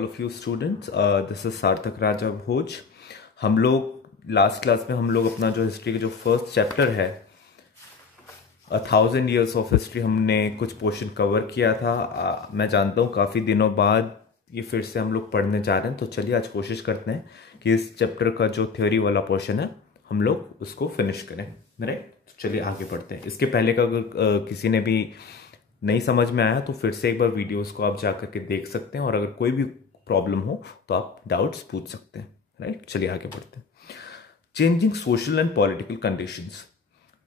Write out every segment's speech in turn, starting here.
all of you students. This is सार्थक राजा भोज. हम लोग लास्ट क्लास में हम लोग अपना जो हिस्ट्री का जो फर्स्ट चैप्टर है 1000 years ऑफ हिस्ट्री हमने कुछ पोर्शन कवर किया था. मैं जानता हूँ काफ़ी दिनों बाद ये फिर से हम लोग पढ़ने जा रहे हैं, तो चलिए आज कोशिश करते हैं कि इस चैप्टर का जो थ्योरी वाला पोर्शन है हम लोग उसको फिनिश करें. राइट, तो चलिए आगे बढ़ते हैं. इसके पहले का अगर किसी ने भी नहीं समझ में आया तो फिर से एक बार वीडियोस को आप जाकर के देख सकते हैं, और अगर कोई भी प्रॉब्लम हो तो आप डाउट्स पूछ सकते हैं. राइट, चलिए आगे बढ़ते हैं. Changing social and political conditions.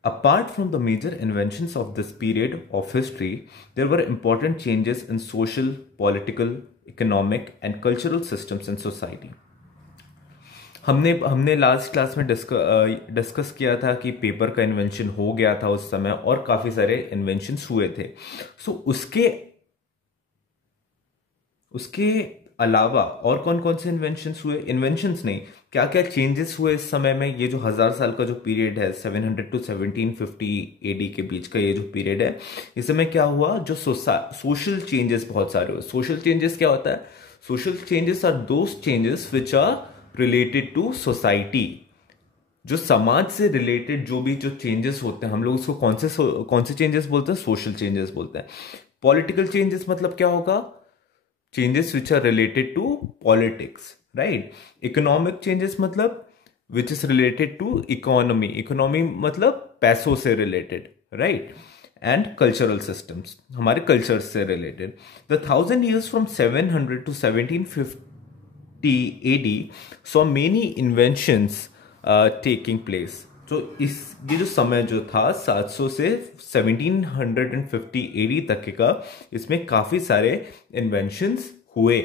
Apart from the major inventions of this period of history, there were important changes in social, political, economic and cultural systems in society. हमने लास्ट क्लास में discuss किया था कि paper का invention हो गया था उस समय, और काफी सारे इन्वेंशंस हुए थे. सो उसके अलावा और कौन कौन से इन्वेंशंस हुए, इन्वेंशंस नहीं, क्या क्या चेंजेस हुए इस समय में. ये जो 1000 साल का जो पीरियड है 700 to 1750 एडी के बीच का ये जो पीरियड है, इस समय क्या हुआ, जो सोशल चेंजेस बहुत सारे हुए. सोशल चेंजेस क्या होता है? Social changes are those changes which are related to society. जो समाज से रिलेटेड जो भी जो चेंजेस होते हैं हम लोग उसको कौन से चेंजेस बोलते हैं? सोशल चेंजेस बोलते हैं. पॉलिटिकल चेंजेस मतलब क्या होगा? Changes which are related to politics. Right. Economic changes मतलब which is related to economy. Economy मतलब पैसों से related. Right. And cultural systems, हमारे कल्चर से related. The 1000 years from 700 to 1750 AD saw many inventions taking place. तो ये जो समय जो था 700 से 1750 AD तक का, इसमें काफी सारे इन्वेंशंस हुए.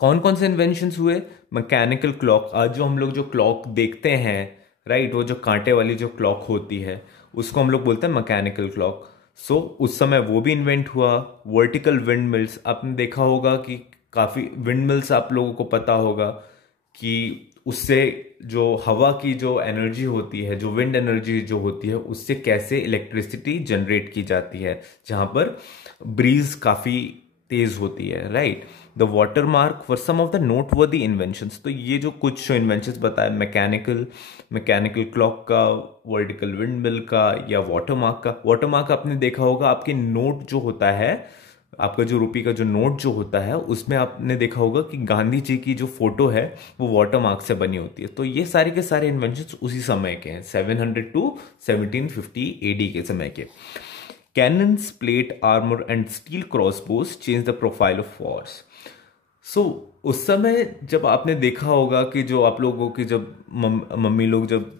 कौन कौन से इन्वेंशंस हुए? Mechanical clock. आज जो हम लोग जो क्लॉक देखते हैं, राइट, वो जो कांटे वाली जो क्लॉक होती है उसको हम लोग बोलते हैं मैकेनिकल क्लॉक. सो उस समय वो भी इन्वेंट हुआ. वर्टिकल विंड मिल्स, आपने देखा होगा कि काफी विंड मिल्स, आप लोगों को पता होगा कि उससे जो हवा की जो एनर्जी होती है, जो विंड एनर्जी जो होती है, उससे कैसे इलेक्ट्रिसिटी जनरेट की जाती है जहां पर ब्रीज काफी तेज होती है. Right. The watermark for some of the noteworthy inventions. तो ये जो कुछ जो इन्वेंशंस बताए, मैकेनिकल क्लॉक का, वर्टिकल विंड मिल का, या वाटर मार्क का. वाटर मार्क आपने देखा होगा, आपके नोट जो होता है, आपका जो रुपये का जो नोट जो होता है, उसमें आपने देखा होगा कि गांधी जी की जो फोटो है वो वाटर मार्क से बनी होती है. तो ये सारे के सारे इन्वेंशंस उसी समय के हैं, 700 to 1750 AD के समय के. Cannons, plate armor and steel crossbows changed the profile of wars. So उस समय जब आपने देखा होगा कि जो आप लोगों की जब मम्मी लोग जब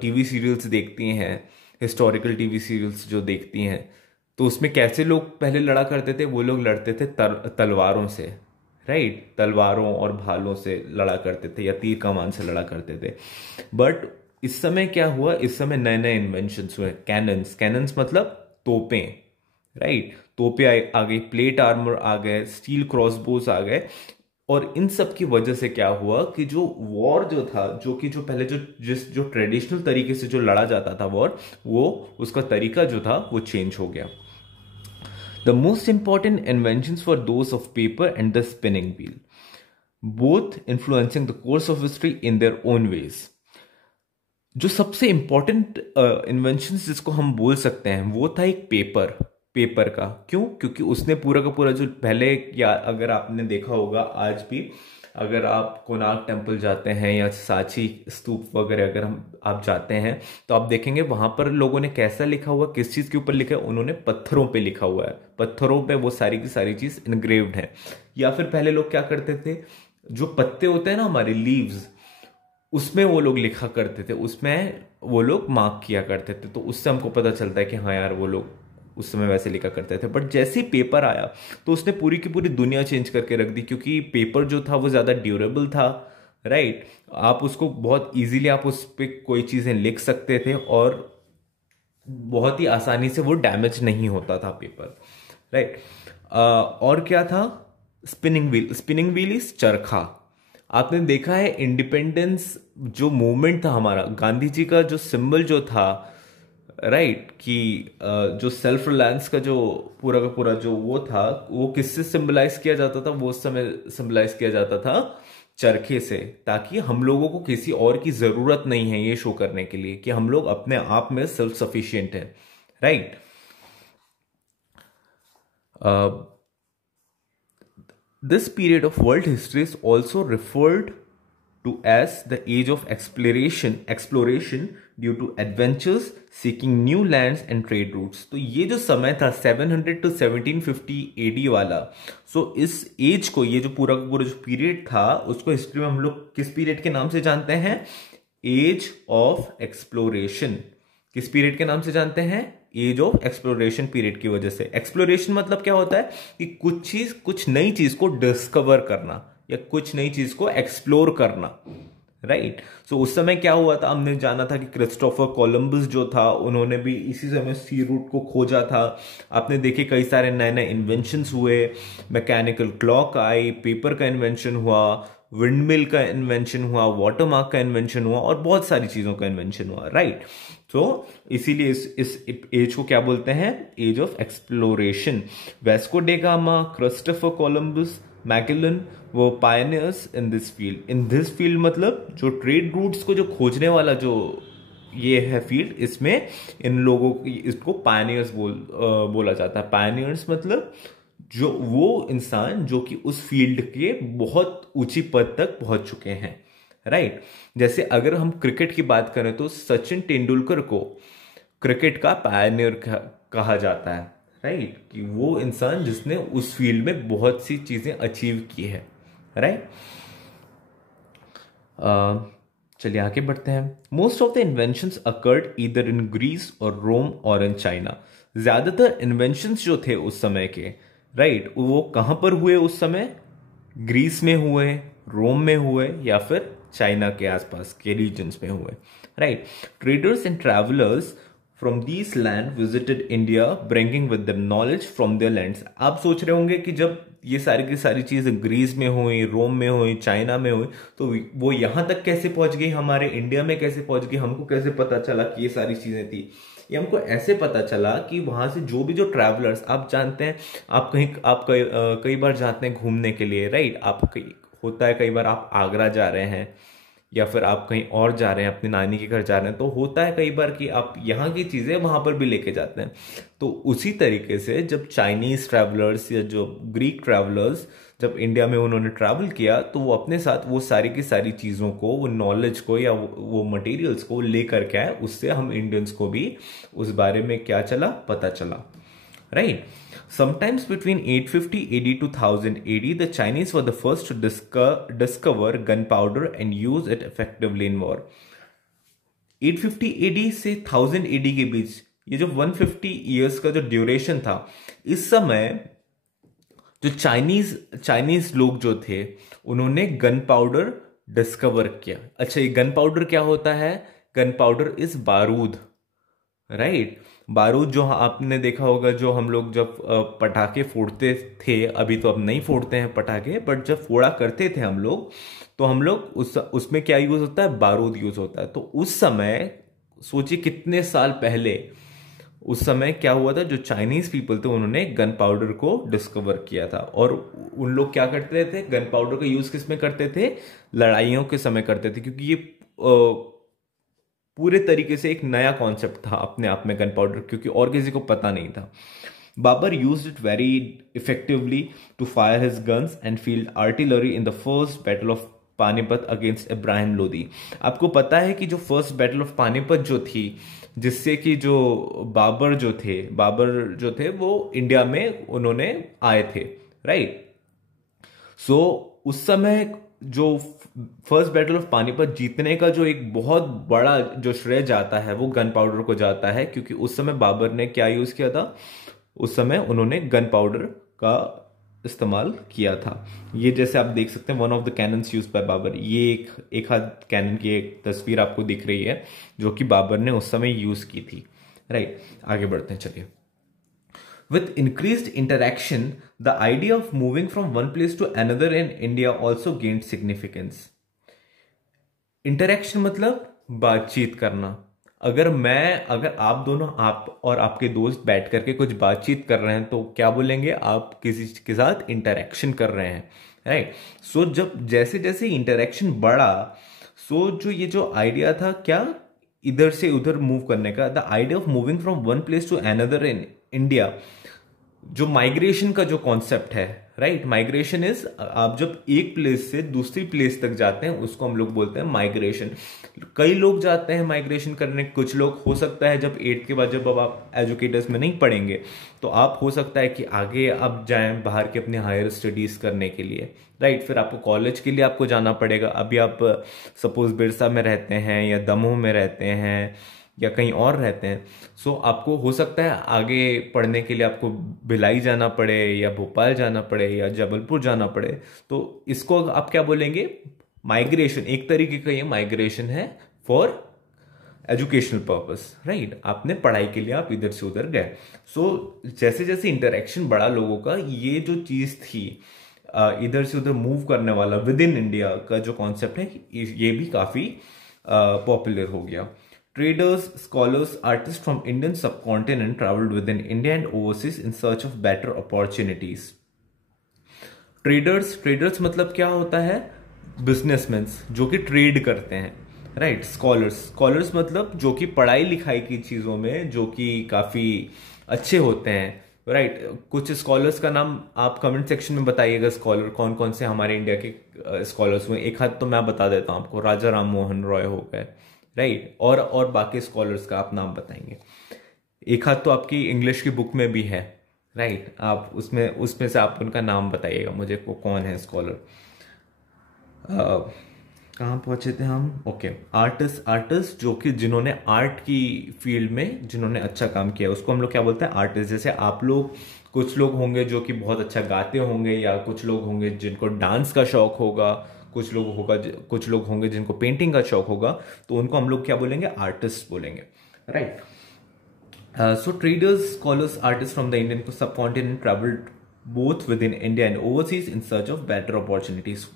टीवी सीरियल्स देखती हैं, हिस्टोरिकल टीवी सीरियल्स जो देखती हैं, तो उसमें कैसे लोग पहले लड़ा करते थे? वो लोग लड़ते थे तलवारों से. राइट. तलवारों और भालों से लड़ा करते थे, या तीर कमान से लड़ा करते थे. बट इस समय क्या हुआ? इस समय नए नए इन्वेंशंस हुए. कैनन्स मतलब तोपें. राइट. तोपें आ गई, प्लेट आर्मर आ गए, स्टील क्रॉसबोस आ गए. और इन सब की वजह से क्या हुआ कि जो वॉर जो था, जो पहले जो ट्रेडिशनल तरीके से जो लड़ा जाता था वॉर, वो उसका तरीका जो था वो चेंज हो गया. The most important inventions were those of paper and the spinning wheel, both influencing the course of history in their own ways. जो सबसे इंपॉर्टेंट इन्वेंशंस जिसको हम बोल सकते हैं वो था एक पेपर का. क्यों? क्योंकि उसने पूरा का पूरा जो पहले, या अगर आपने देखा होगा आज भी, अगर आप कोणार्क टेम्पल जाते हैं या सांची स्तूप वगैरह अगर आप जाते हैं तो आप देखेंगे वहां पर लोगों ने कैसा लिखा हुआ, किस चीज के ऊपर लिखा है? उन्होंने पत्थरों पे लिखा हुआ है. पत्थरों पे वो सारी की सारी चीज इनग्रेव्ड है. या फिर पहले लोग क्या करते थे, जो पत्ते होते हैं ना हमारे लीव्स, उसमें वो लोग लिखा करते थे, उसमें वो लोग मार्क किया करते थे. तो उससे हमको पता चलता है कि हाँ यार, वो लोग उस समय वैसे लिखा करते थे. बट जैसे ही पेपर आया तो उसने पूरी की पूरी दुनिया चेंज करके रख दी, क्योंकि पेपर जो था वो ज़्यादा ड्यूरेबल था. राइट. आप उसको बहुत इजीली आप उस पर कोई चीज़ें लिख सकते थे, और बहुत ही आसानी से वो डैमेज नहीं होता था पेपर. राइट. और क्या था? स्पिनिंग व्हील इज चरखा. आपने देखा है इंडिपेंडेंस जो मूवमेंट था हमारा, गांधी जी का जो सिंबल जो था राइट कि जो सेल्फ रिलायंस का जो पूरा का पूरा जो वो था, वो किससे सिंबलाइज किया जाता था? वो उस समय सिंबलाइज किया जाता था चरखे से, ताकि हम लोगों को किसी और की जरूरत नहीं है ये शो करने के लिए कि हम लोग अपने आप में सेल्फ सफिशिएंट है, right. This period of world history is also referred to as the age of exploration due to adventures, seeking new lands and trade routes. तो ये जो समय था 700 to 1750 AD वाला, सो इस एज को, ये जो पूरा का पूरा जो पीरियड था, उसको हिस्ट्री में हम लोग किस पीरियड के नाम से जानते हैं? Age of exploration. किस पीरियड के नाम से जानते हैं? एज ऑफ एक्सप्लोरेशन पीरियड की वजह से। एक्सप्लोरेशन मतलब क्या होता है कि कुछ नई चीज को डिस्कवर करना या कुछ नई चीज को एक्सप्लोर करना, राइट। सो उस समय क्या हुआ था, हमने जाना था कि क्रिस्टोफर कोलंबस जो था, उन्होंने भी इसी समय सी रूट को खोजा था। आपने देखे कई सारे नए नए इन्वेंशंस हुए, मैकेनिकल क्लॉक आई, पेपर का इन्वेंशन हुआ, विंडमिल का इन्वेंशन हुआ, वाटर मार्क का इन्वेंशन हुआ और बहुत सारी चीजों का इन्वेंशन हुआ, राइट। तो इसीलिए इस एज को क्या बोलते हैं? Age of exploration. Vasco da Gama, Christopher Columbus, Magellan वो pioneers in this field. In this field मतलब जो ट्रेड रूट्स को जो खोजने वाला जो ये है फील्ड, इसमें इन लोगों की, इसको पायनियर्स बोला जाता है। पायनियर्स मतलब जो वो इंसान जो कि उस फील्ड के बहुत ऊंची पद तक पहुंच चुके हैं, राइट। जैसे अगर हम क्रिकेट की बात करें तो सचिन तेंदुलकर को क्रिकेट का पायनियर कहा जाता है, राइट, कि वो इंसान जिसने उस फील्ड में बहुत सी चीजें अचीव की है, राइट। चलिए आगे बढ़ते हैं। Most of the inventions occurred either in Greece और रोम और इन चाइना। ज्यादातर इन्वेंशंस जो थे उस समय के, राइट, वो कहां पर हुए उस समय? ग्रीस में हुए, रोम में हुए या फिर चाइना के आसपास के रीजन्स में हुए, right. Traders and travellers from these land visited India bringing with them knowledge from there lands. आप सोच रहे होंगे कि जब ये सारी की सारी चीजें ग्रीस में हुई, रोम में हुई, चाइना में हुई, तो वो यहां तक कैसे पहुंच गई, हमारे इंडिया में कैसे पहुंच गई, हमको कैसे पता चला कि ये सारी चीजें थी? ये हमको ऐसे पता चला कि वहां से जो भी जो ट्रैवलर्स, आप जानते हैं, आप कई बार जाते हैं घूमने के लिए, राइट। होता है कई बार आप आगरा जा रहे हैं या फिर आप कहीं और जा रहे हैं, अपनी नानी के घर जा रहे हैं, तो होता है कई बार कि आप यहाँ की चीजें वहां पर भी लेके जाते हैं। तो उसी तरीके से जब चाइनीज ट्रैवलर्स या जो ग्रीक ट्रैवलर्स जब इंडिया में उन्होंने ट्रैवल किया, तो वो अपने साथ वो सारी की सारी चीजों को, वो नॉलेज को या वो मटेरियल्स को लेकर के आए। उससे हम इंडियंस को भी उस बारे में क्या चला, पता चला, right. Sometimes between 850 AD to 1000 AD, the Chinese were the first to discover gunpowder and use it effectively in war. 850 AD से 1000 AD के बीच, ये जो 150 इयर्स का जो ड्यूरेशन था, इस समय जो चाइनीज लोग जो थे, उन्होंने गन पाउडर डिस्कवर किया। अच्छा, ये गन पाउडर क्या होता है? गन पाउडर इज बारूद, राइट। बारूद जो आपने देखा होगा, जो हम लोग जब पटाखे फोड़ते थे, अभी तो अब नहीं फोड़ते हैं पटाखे, बट जब फोड़ा करते थे हम लोग, तो हम लोग उसमें क्या यूज होता है? बारूद यूज होता है। तो उस समय सोचिए कितने साल पहले, उस समय क्या हुआ था? जो चाइनीज पीपल थे, उन्होंने गन पाउडर को डिस्कवर किया था। और उन लोग क्या करते थे? गन पाउडर का यूज किस में करते थे? लड़ाइयों के समय करते थे, क्योंकि ये पूरे तरीके से एक नया कॉन्सेप्ट था अपने आप में गन पाउडर, क्योंकि और किसी को पता नहीं था। Babur used it very effectively to fire his guns and field artillery in the first battle of Panipat against Ibrahim Lodi. आपको पता है कि जो फर्स्ट बैटल ऑफ पानीपत जो थी, जिससे कि जो बाबर जो थे वो इंडिया में उन्होंने आए थे, राइट। सो उस समय जो फर्स्ट बैटल ऑफ पानीपत जीतने का जो एक बहुत बड़ा जो श्रेय जाता है, वो गन पाउडर को जाता है, क्योंकि उस समय बाबर ने क्या यूज किया था? उस समय उन्होंने गन पाउडर का इस्तेमाल किया था। ये जैसे आप देख सकते हैं, one of the cannons used by Babur, ये एक हाथ कैनन की एक तस्वीर आपको दिख रही है जो कि बाबर ने उस समय यूज की थी, राइट। आगे बढ़ते हैं, चलिए। With increased interaction, the idea of moving from one place to another in India also gained significance. Interaction मतलब बातचीत करना, अगर आप दोनों, आप और आपके दोस्त बैठ करके कुछ बातचीत कर रहे हैं, तो क्या बोलेंगे? आप किसी के साथ इंटरेक्शन कर रहे हैं, राइट? सो जब जैसे जैसे इंटरेक्शन बढ़ा, सो जो ये जो आइडिया था क्या, इधर से उधर मूव करने का, the idea of moving from one place to another in India, जो माइग्रेशन का जो कॉन्सेप्ट है, राइट? माइग्रेशन इज, आप जब एक प्लेस से दूसरी प्लेस तक जाते हैं उसको हम लोग बोलते हैं माइग्रेशन। कई लोग जाते हैं माइग्रेशन करने, कुछ लोग, हो सकता है जब 8th के बाद जब अब आप एजुकेटर्स में नहीं पढ़ेंगे तो आप, हो सकता है कि आगे आप जाएं बाहर के अपने हायर स्टडीज करने के लिए, राइट? फिर आपको कॉलेज के लिए आपको जाना पड़ेगा। अभी आप सपोज बिरसा में रहते हैं या दमोह में रहते हैं या कहीं और रहते हैं, सो आपको हो सकता है आगे पढ़ने के लिए आपको भिलाई जाना पड़े या भोपाल जाना पड़े या जबलपुर जाना पड़े। तो इसको आप क्या बोलेंगे? माइग्रेशन। एक तरीके का ये माइग्रेशन है फॉर एजुकेशनल पर्पस, राइट? आपने पढ़ाई के लिए आप इधर से उधर गए। सो जैसे जैसे इंटरेक्शन बढ़ा लोगों का, ये जो चीज थी इधर से उधर मूव करने वाला विद इन इंडिया का जो कॉन्सेप्ट है, ये भी काफी पॉपुलर हो गया। Traders, scholars, artists from Indian subcontinent traveled within India and overseas in search of better opportunities. Traders मतलब क्या होता है? बिजनेसमैन जो कि ट्रेड करते हैं, राइट? स्कॉलर्स मतलब जो कि पढ़ाई लिखाई की चीजों में जो कि काफी अच्छे होते हैं, राइट? कुछ स्कॉलर्स का नाम आप कमेंट सेक्शन में बताइएगा, स्कॉलर कौन कौन से हमारे इंडिया के स्कॉलर्स हुए। एक हाथ तो मैं बता देता हूं आपको, राजा राम मोहन रॉय हो गए, राइट? और बाकी स्कॉलर्स का आप नाम बताएंगे। एक हाथ तो आपकी इंग्लिश की बुक में भी है, राइट? आप उसमें से आप उनका नाम बताइएगा मुझे, को कौन है स्कॉलर। कहाँ पहुंचे थे हम? ओके, आर्टिस्ट जो कि जिन्होंने आर्ट की फील्ड में जिन्होंने अच्छा काम किया, उसको हम लोग क्या बोलते हैं? आर्टिस्ट। जैसे आप लोग, कुछ लोग होंगे जो कि बहुत अच्छा गाते होंगे, या कुछ लोग होंगे जिनको डांस का शौक होगा, कुछ लोग होंगे जिनको पेंटिंग का शौक होगा, तो उनको हम लोग क्या बोलेंगे? आर्टिस्ट बोलेंगे, right? So traders, scholars, artist from the Indian subcontinent travelled both with in India and overseas in search of better opportunities.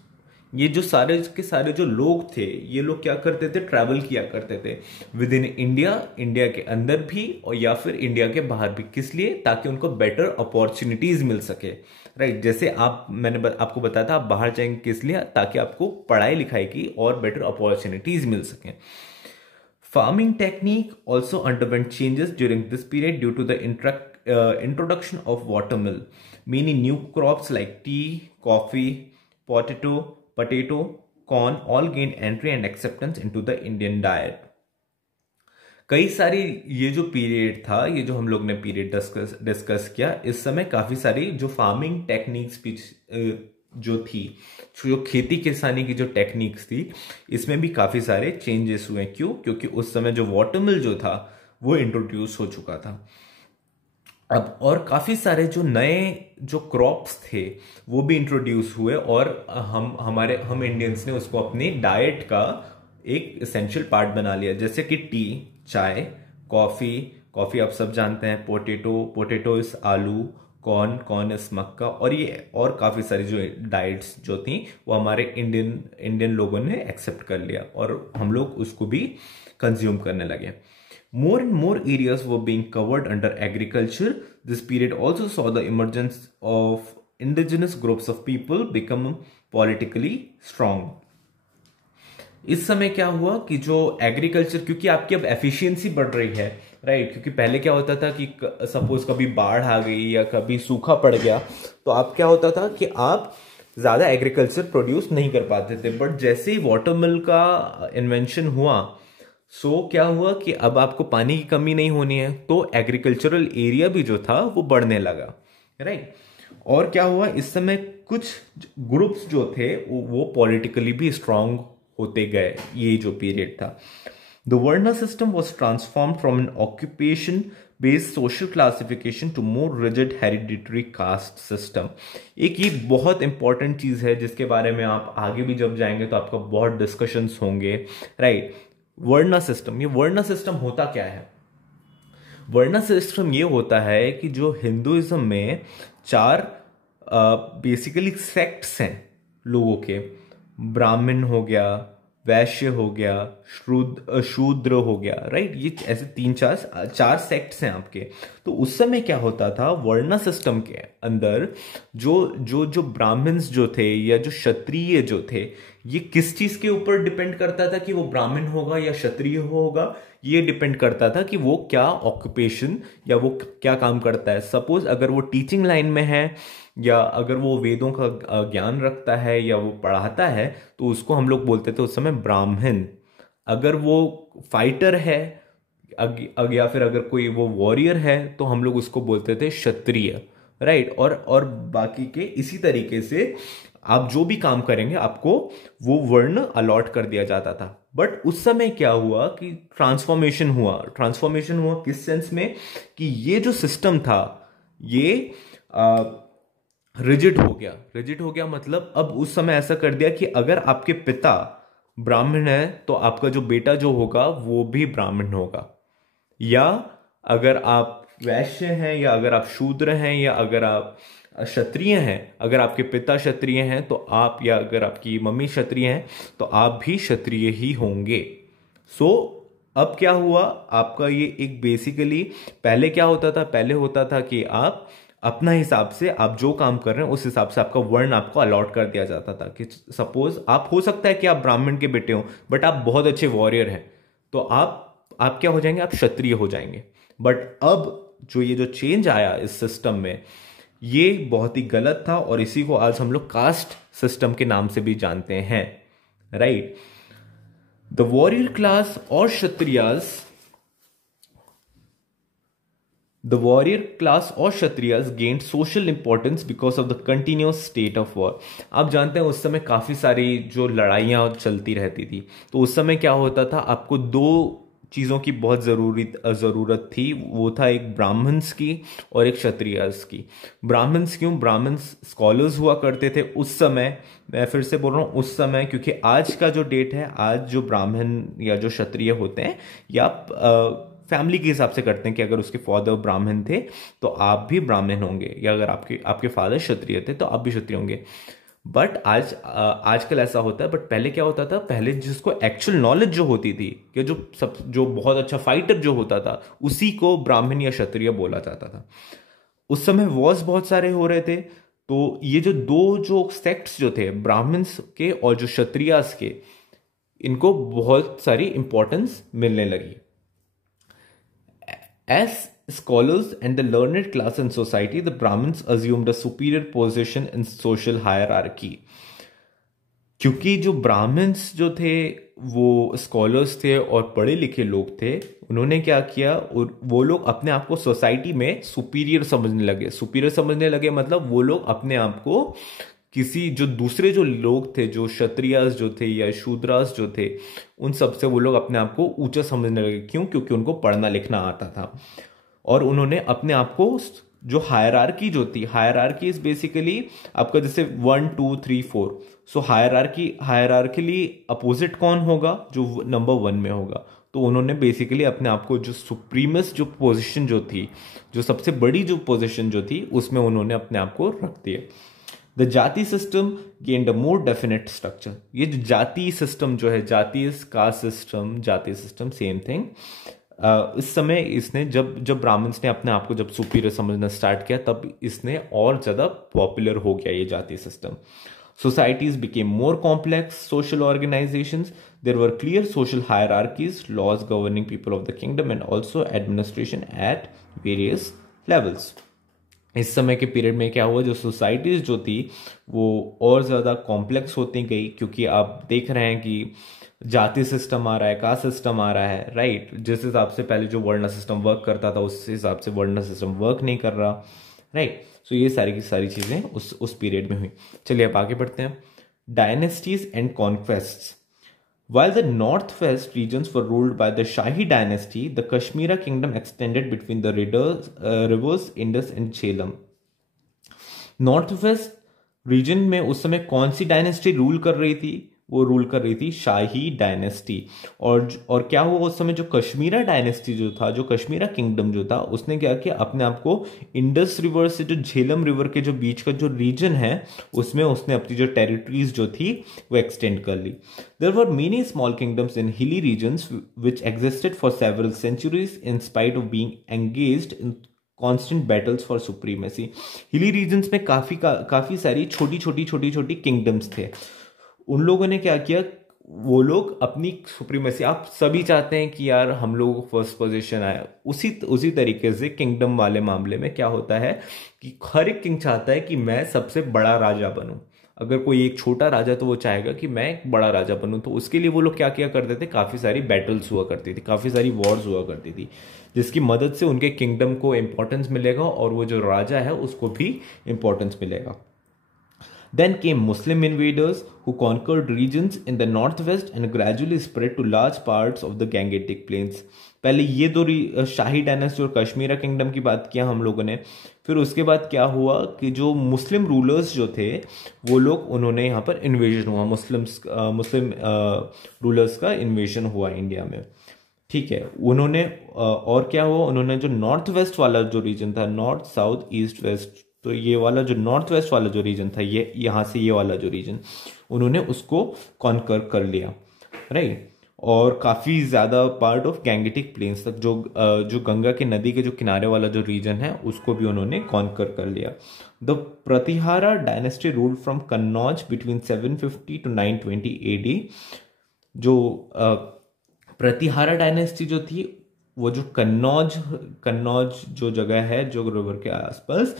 ये जो सारे के सारे जो लोग थे, ये लोग क्या करते थे? ट्रैवल किया करते थे विद इन इंडिया, इंडिया के अंदर भी और या फिर इंडिया के बाहर भी। किस लिए? ताकि उनको बेटर अपॉर्चुनिटीज मिल सके, राइट? जैसे मैंने आपको बताया था, आप बाहर जाएंगे किस लिए? ताकि आपको पढ़ाई लिखाई की और बेटर अपॉर्चुनिटीज मिल सके। Farming technique also underwent changes during this period due to the introduction of watermill, meaning new crops like tea, coffee, potato, corn all gained entry and acceptance into the Indian diet. कई सारी, ये जो period था, ये जो हम लोग ने पीरियड डिस्कस किया, इस समय काफी सारी जो फार्मिंग टेक्निक्स जो थी, जो खेती किसानी की जो टेक्निक्स थी, इसमें भी काफी सारे चेंजेस हुए। क्यों? क्योंकि उस समय जो वाटर मिल जो था वो इंट्रोड्यूस हो चुका था अब, और काफी सारे जो नए जो क्रॉप्स थे वो भी इंट्रोड्यूस हुए, और हम इंडियंस ने उसको अपनी डाइट का एक एसेंशियल पार्ट बना लिया। जैसे कि टी, चाय, कॉफी आप सब जानते हैं, पोटेटो इस आलू, कॉर्न इस मक्का, और ये और काफी सारी जो डाइट्स जो थी वो हमारे इंडियन लोगों ने एक्सेप्ट कर लिया और हम लोग उसको भी कंज्यूम करने लगे। More and more areas were being covered under agriculture. This period also saw the emergence of indigenous groups of people become politically strong. इस समय क्या हुआ कि जो एग्रीकल्चर, क्योंकि आपकी अब एफिशिएंसी बढ़ रही है, राइट? क्योंकि पहले क्या होता था कि सपोज कभी बाढ़ आ गई या कभी सूखा पड़ गया, तो आप क्या होता था कि आप ज्यादा एग्रीकल्चर प्रोड्यूस नहीं कर पाते थे। बट जैसे ही वाटर मिल का इन्वेंशन हुआ, क्या हुआ कि अब आपको पानी की कमी नहीं होनी है, तो एग्रीकल्चरल एरिया भी जो था वो बढ़ने लगा, राइट? और क्या हुआ, इस समय कुछ ग्रुप्स जो थे वो पॉलिटिकली भी स्ट्रांग होते गए। ये जो पीरियड था, the varna system was transform from an occupation based social classification to more rigid hereditary caste system. एक ये बहुत इंपॉर्टेंट चीज है जिसके बारे में आप आगे भी जब जाएंगे तो आपका बहुत डिस्कशंस होंगे, राइट? वर्ना सिस्टम, ये वर्ना सिस्टम होता क्या है? वर्ना सिस्टम ये होता है कि जो हिंदुइज्म में 4 बेसिकली सेक्ट्स हैं लोगों के, ब्राह्मण हो गया, वैश्य हो गया, शूद्र हो गया, राइट। ये ऐसे तीन चार चार सेक्ट्स हैं आपके। तो उस समय क्या होता था, वर्ण सिस्टम के अंदर जो जो जो ब्राह्मण्स जो थे या जो क्षत्रिय जो थे, ये किस चीज के ऊपर डिपेंड करता था कि वो ब्राह्मण होगा या क्षत्रिय होगा? ये डिपेंड करता था कि वो क्या ऑक्यूपेशन या वो क्या काम करता है। सपोज अगर वो टीचिंग लाइन में है या अगर वो वेदों का ज्ञान रखता है या वो पढ़ाता है, तो उसको हम लोग बोलते थे उस समय ब्राह्मण। अगर वो फाइटर है या फिर अगर कोई वो वॉरियर है, तो हम लोग उसको बोलते थे क्षत्रिय, राइट। और बाकी के इसी तरीके से आप जो भी काम करेंगे आपको वो वर्ण अलॉट कर दिया जाता था। बट उस समय क्या हुआ कि ट्रांसफॉर्मेशन हुआ किस सेंस में कि ये जो सिस्टम था ये रिजिड हो गया। मतलब अब उस समय ऐसा कर दिया कि अगर आपके पिता ब्राह्मण है तो आपका जो बेटा जो होगा वो भी ब्राह्मण होगा, या अगर आप वैश्य हैं या अगर आप शूद्र हैं या अगर आप क्षत्रिय हैं, अगर आपके पिता क्षत्रिय हैं तो आप, या अगर आपकी मम्मी क्षत्रिय हैं तो आप भी क्षत्रिय ही होंगे। सो अब क्या हुआ आपका, ये एक बेसिकली पहले क्या होता था, पहले होता था कि आप अपना हिसाब से आप जो काम कर रहे हैं उस हिसाब से आपका वर्ण आपको अलॉट कर दिया जाता था। कि सपोज आप हो सकता है कि आप ब्राह्मण के बेटे हो बट आप बहुत अच्छे वॉरियर हैं, तो आप क्या हो जाएंगे, आप क्षत्रिय हो जाएंगे। बट अब जो ये जो चेंज आया इस सिस्टम में, ये बहुत ही गलत था और इसी को आज हम लोग कास्ट सिस्टम के नाम से भी जानते हैं, राइट। द वॉरियर क्लास और क्षत्रियास The warrior class और Kshatriyas gained social importance because of the continuous state of war। आप जानते हैं उस समय काफ़ी सारी जो लड़ाइयाँ चलती रहती थी, तो उस समय क्या होता था, आपको दो चीज़ों की बहुत ज़रूरत थी। वो था एक ब्राह्मण्स की और एक क्षत्रियस की। ब्राह्मण्स क्यों? ब्राह्मण्स स्कॉलर्स हुआ करते थे उस समय। मैं फिर से बोल रहा हूँ उस समय, क्योंकि आज का जो डेट है, आज जो ब्राह्मण या जो क्षत्रिय होते हैं या फैमिली के हिसाब से करते हैं कि अगर उसके फादर ब्राह्मण थे तो आप भी ब्राह्मण होंगे, या अगर आपके फादर क्षत्रिय थे तो आप भी क्षत्रिय होंगे। बट आजकल ऐसा होता है, बट पहले क्या होता था, पहले जिसको एक्चुअल नॉलेज जो होती थी कि जो बहुत अच्छा फाइटर जो होता था उसी को ब्राह्मण या क्षत्रिय बोला जाता था। उस समय वॉर्स बहुत सारे हो रहे थे, तो ये जो दो जो सेक्ट्स जो थे, ब्राह्मण्स के और जो क्षत्रियास के, इनको बहुत सारी इंपॉर्टेंस मिलने लगी। As scholars and the learned class in society, the Brahmins assumed a superior position in social hierarchy। क्योंकि जो ब्राह्मण्स जो थे वो स्कॉलर्स थे और पढ़े लिखे लोग थे, उन्होंने क्या किया, और वो लोग अपने आप को सोसाइटी में सुपीरियर समझने लगे। मतलब वो लोग अपने आप को किसी जो दूसरे जो लोग थे, जो क्षत्रियास जो थे या शूद्रास जो थे, उन सब से वो लोग अपने आप को ऊंचा समझने लगे। क्यों? क्योंकि उनको पढ़ना लिखना आता था और उन्होंने अपने आप को जो हायरार्की जो थी, हायरार्की इज बेसिकली आपका जैसे 1 2 3 4। सो हायरार्किली अपोजिट कौन होगा? जो नंबर 1 में होगा। तो उन्होंने बेसिकली अपने आप को जो सुप्रीमस जो पोजीशन जो थी, जो सबसे बड़ी जो पोजीशन जो थी, उसमें उन्होंने अपने आप को रख दिया। द जाति system gained a more definite structure. ये जो जाति सिस्टम जो है, जाति सिस्टम सेम थिंग। इस समय इसने जब ब्राह्मण्स ने अपने आप को जब सुपीरियर समझना स्टार्ट किया, तब इसने और ज्यादा पॉपुलर हो गया ये जाति system. Societies became more complex social organizations. There were clear social hierarchies, laws governing people of the kingdom, and also administration at various levels. इस समय के पीरियड में क्या हुआ, जो सोसाइटीज जो थी वो और ज़्यादा कॉम्प्लेक्स होती गई, क्योंकि आप देख रहे हैं कि जाति सिस्टम आ रहा है, कास्ट सिस्टम आ रहा है, राइट। जिस हिसाब से पहले जो वर्ण सिस्टम वर्क करता था उस हिसाब से वर्ण सिस्टम वर्क नहीं कर रहा, राइट। सो ये सारी की सारी चीज़ें उस पीरियड में हुई। चलिए अब आगे बढ़ते हैं। Dynasties and conquests. While the northwest regions were ruled by the Shahi dynasty, the Kashmira kingdom extended between the rivers Indus and Jhelum। North west region में उस समय कौन सी डायनेस्टी रूल कर रही थी? वो रूल कर रही थी शाही डायनेस्टी। और क्या हुआ उस समय, जो कश्मीरा डायनेस्टी जो था, जो कश्मीरा किंगडम जो था, उसने क्या किया, अपने आप को इंडस रिवर से जो झेलम रिवर के जो बीच का जो रीजन है उसमें उसने अपनी जो टेरिटरीज जो थी वो एक्सटेंड कर ली। There were many small kingdoms in hilly regions which existed for several centuries in spite of being engaged in constant battles for supremacy. Hilly regions में काफी सारी छोटी छोटी किंगडम्स थे। उन लोगों ने क्या किया, वो लोग अपनी सुप्रीमेसी, आप सभी चाहते हैं कि यार हम लोगों को फर्स्ट पोजीशन आए, उसी तरीके से किंगडम वाले मामले में क्या होता है कि हर एक किंग चाहता है कि मैं सबसे बड़ा राजा बनूं। अगर कोई एक छोटा राजा तो वो चाहेगा कि मैं एक बड़ा राजा बनूं, तो उसके लिए वो लोग क्या किया करते थे, काफी सारी बैटल्स हुआ करती थी, काफी सारी वॉर्स हुआ करती थी, जिसकी मदद से उनके किंगडम को इंपॉर्टेंस मिलेगा और वो जो राजा है उसको भी इंपॉर्टेंस मिलेगा। Then came Muslim invaders who conquered regions in the northwest and gradually spread to large parts of the Gangetic Plains. पहले ये दो शाही डायनेस्टी और कश्मीरा किंगडम की बात किया हम लोगों ने। फिर उसके बाद क्या हुआ कि जो मुस्लिम रूलर्स जो थे वो लोग, उन्होंने यहाँ पर इन्वेजन हुआ, मुस्लिम रूलर्स का इन्वेजन हुआ इंडिया में। ठीक है, उन्होंने और क्या हुआ, उन्होंने जो नॉर्थ वेस्ट वाला जो रीजन था, नॉर्थ साउथ ईस्ट वेस्ट, तो ये वाला जो नॉर्थ वेस्ट वाला जो रीजन था, ये यहाँ से ये वाला जो रीजन, उन्होंने उसको कॉन्कर कर लिया, राइट। और काफ़ी ज़्यादा पार्ट ऑफ गैंगेटिक प्लेन्स तक, जो गंगा के नदी के जो किनारे वाला जो रीजन है उसको भी उन्होंने कॉन्कर कर लिया। The Pratihara dynasty ruled from Kannauj between 750 to 920 AD। जो प्रतिहारा डायनेस्टी जो थी, वो जो कन्नौज जो जगह है जो रिवर के आसपास,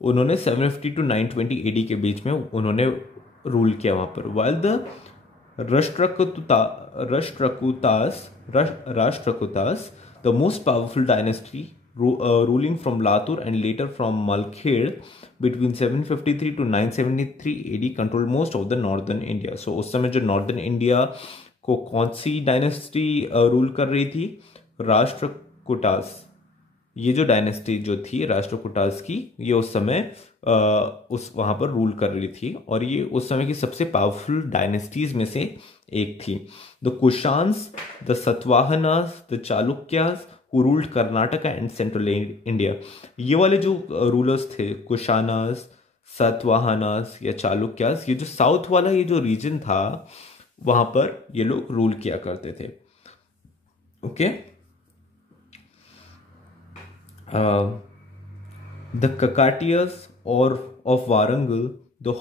उन्होंने 750 to 920 AD के बीच में उन्होंने रूल किया वहां पर। While the Rashtrakutas the most powerful dynasty ruling from Latur and later from Malkhed between 753 to 973 AD controlled most of the northern India। So उस समय जो नॉर्दर्न इंडिया को कौन सी डायनेस्टी रूल कर रही थी, राष्ट्रकूटास। ये जो डायनेस्टी जो थी राष्ट्रकूटास की, ये उस समय उस वहां पर रूल कर रही थी और ये उस समय की सबसे पावरफुल डायनेस्टीज में से एक थी। The Kushans, the Satavahanas, the Chalukyas who ruled Karnataka and central India. ये वाले जो रूलर्स थे, कुशानास, सतवाहनास या चालुक्यास, ये जो साउथ वाला ये जो रीजन था वहां पर ये लोग रूल किया करते थे। Okay, the Kakatiyas or of Warangal, the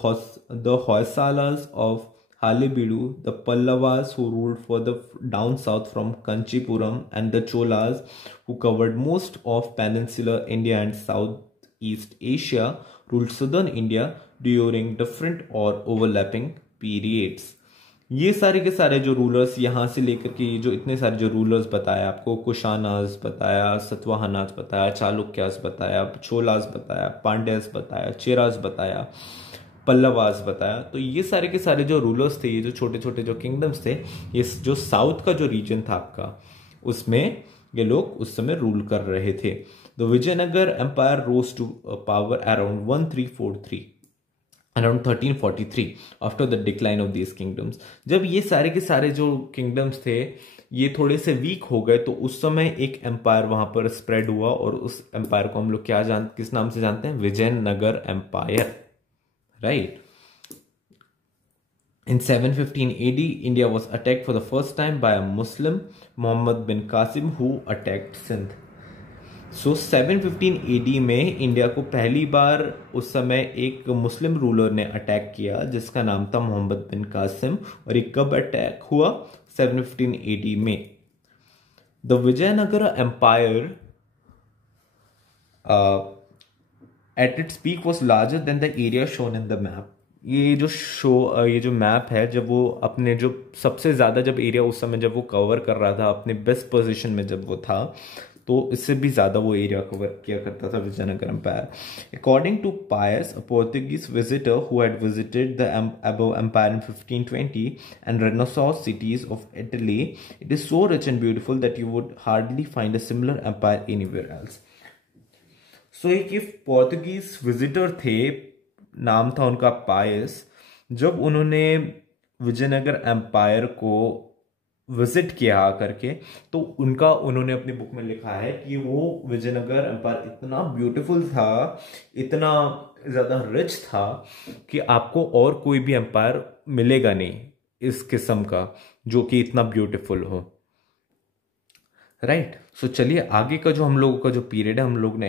Hoysalas of Halebeedu, the Pallavas who ruled for the down south from Kanchipuram, and the Cholas who covered most of peninsular India and Southeast Asia ruled southern India during different or overlapping periods। ये सारे के सारे जो rulers यहाँ से लेकर के जो इतने सारे जो रूलर्स बताया आपको, कुशानास बताया, सतवाहनास बताया, चालुक्यास बताया, चोलास बताया, पांड्यास बताया, चेरास बताया, पल्लवास बताया, तो ये सारे के सारे जो रूलर्स थे, ये जो छोटे छोटे जो किंगडम्स थे, ये जो साउथ का जो रीजन था आपका, उसमें ये लोग उस समय रूल कर रहे थे। The Vijayanagara empire rose to power around 1343 around 1343 after the decline of these kingdoms. जब ये सारे के सारे जो किंगडम्स थे ये थोड़े से वीक हो गए, तो उस समय एक एम्पायर वहां पर स्प्रेड हुआ और उस एम्पायर को हम लोग किस नाम से जानते हैं, Vijayanagara empire, right. In 715 AD, India was attacked for the first time by a Muslim, Muhammad bin Qasim, who attacked Sindh। So 715 AD में इंडिया को पहली बार उस समय एक मुस्लिम रूलर ने अटैक किया जिसका नाम था मोहम्मद बिन कासिम। और ये कब अटैक हुआ, 715 AD में। The Vijayanagara empire at its peak was larger than the area shown in the map. ये जो मैप है, जब वो अपने जो सबसे ज्यादा जब एरिया उस समय जब वो कवर कर रहा था, अपने बेस्ट पोजीशन में जब वो था, तो इससे भी ज्यादा वो एरिया कवर किया करता था Vijayanagar empire. According to Paes, a Portuguese visitor who had visited the above empire in 1520 and renaissance cities of Italy, it is so rich and beautiful that you would hardly find a similar empire anywhere else. So एक Portuguese visitor थे, नाम था उनका पायस। जब उन्होंने Vijayanagar empire को visit किया करके, तो उनका उन्होंने अपनी बुक में लिखा है कि वो विजयनगर एम्पायर इतना ब्यूटीफुल था, इतना ज़्यादा रिच था कि आपको और कोई भी एम्पायर मिलेगा नहीं इस किस्म का जो कि इतना ब्यूटीफुल हो। राइट। सो चलिए आगे का जो हम लोगों का जो पीरियड है, हम लोग ने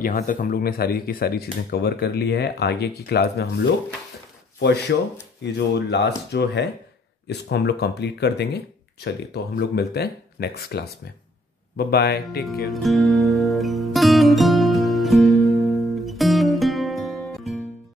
यहाँ तक हम लोग ने सारी की सारी चीज़ें कवर कर ली है। आगे की क्लास में हम लोग फॉर श्योर ये जो लास्ट जो है इसको हम लोग कंप्लीट कर देंगे। चलिए तो हम लोग मिलते हैं नेक्स्ट क्लास में। Bye bye, take care.